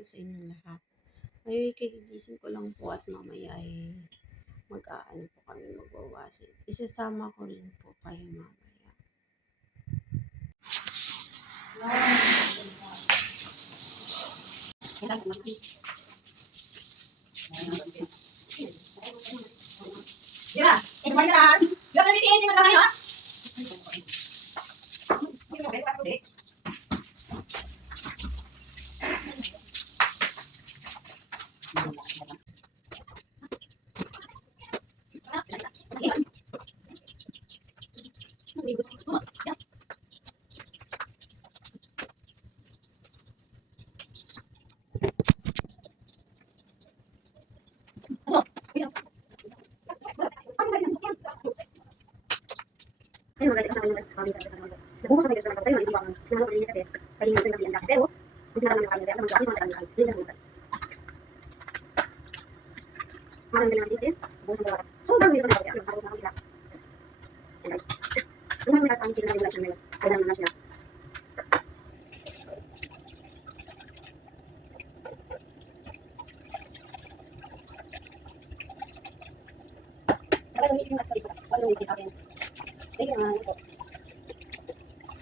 sa inyong lahat. Ay, kagigising ko lang po at mamaya ay mag-aano po kami magwawasin. Isasama ko rin po kayo mamaya. Diba? Ito ba yan? Yung naliliin, hindi magkakayo. Ayun guys, kasama yung kami sa mga nabuhos sa video tayo, hindi ba ang naman ko kasi pwedeng natin natin ang pero kung tinatanong namin kaya sa mga sa mga din sa bukas. Maraming galing natin sih. Buhos sa bata. So, bago nito na kaya, tapos na kita. Guys. Ang mga sa akin na sila ay naman na sila. Kalau ini masih bisa, kalau ini kita akan ini yang itu.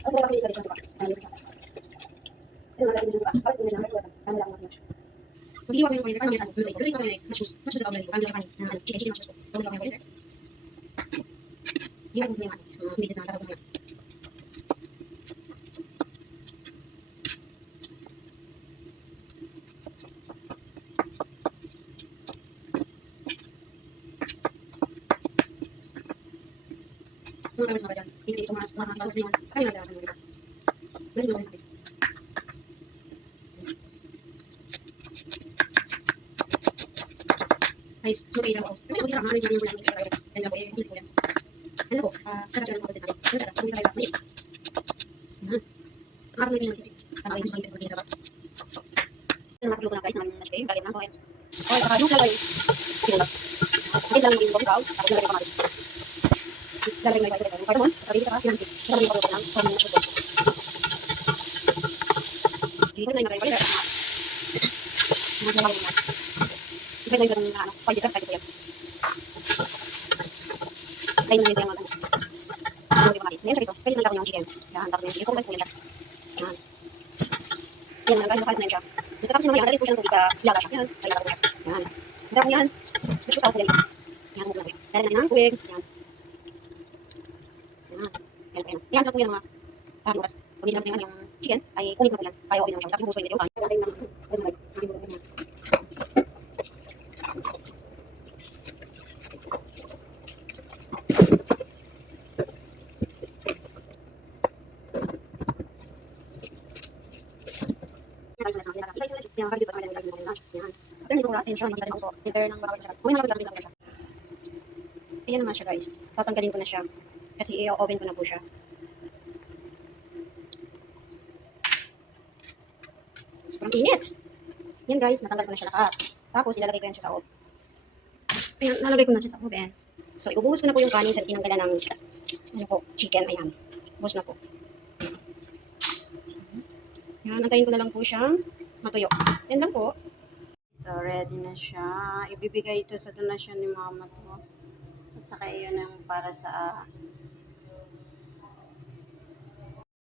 Aku mau beli dari sana. Ini ada di juga. Kalau ini namanya tuh, kami lang masih. Bagi ako yung pwede para sa dulu ito kami mas ako dali kami kan naman chicken mas to kami pwede. Iya ko niya. Hindi sa sa kanya. So kami sa kanya. Hindi ito mas ito sa inyo. Kami lang sa kanya. Hindi mo sabi. Ay, so kaya ako. Ano yung kailangan namin yung kayo. Ano po eh, hindi po yan. Ano po? Kaka-chance ako din natin. Ano ka? Kami sa mali. Ako hindi naman tama yung mga pagkakas sa bas. Ano makluko na guys, naman na siya, lagyan na ko. Oy, yung lagay. Sige na. Hindi lang yung bawal, ako lagay ko mali. Lagay na ito. Para mo, sabi ka, yan. Sabi ko lang, sabi mo siya. Dito na lagay ko. Ano ba yan? Iba na yung ano, size ko yan. Ay, hindi yung ano. Ano yung mga is. Ngayon, pwede na lang yung chicken. Yan, tapos yung chicken. Yan. Yan, nagkakaroon sa na siya. Tapos yung mga yan, ko siya ng tubig, ilaga siya. Yan, ilaga ko siya. Yan. Masarap yan. Gusto sa ako yan. Yan, huwag lang. Dahil na ng tubig. Yan. Yan. Yan. Yan lang po yan mga kahit pag hindi naman yung chicken, ay kunin na po yan. Kaya okay naman siya. Tapos bubuso yung video. Kaya natin ng guys. Yang kami dito kami guys ng lunch. Yan. After nito oras, siya makita mo so. Enter ng mga siya. Kung may mga lang siya. Ayan naman siya guys. Tatanggalin ko na siya. Kasi i-open ko na po siya. Sobrang init. Yan guys, natanggal ko na siya lahat. Tapos ilalagay ko yan siya sa oven. Ayan, nalagay ko na siya sa oven. So ibubuhos ko na po yung kanin sa tinanggalan ng ano po, chicken. Ayan. Buhos na po. Yan, antayin ko na lang po siyang matuyo. Yan lang po. So, ready na siya. Ibibigay ito sa donasyon ni mama ko. At saka iyon ang para sa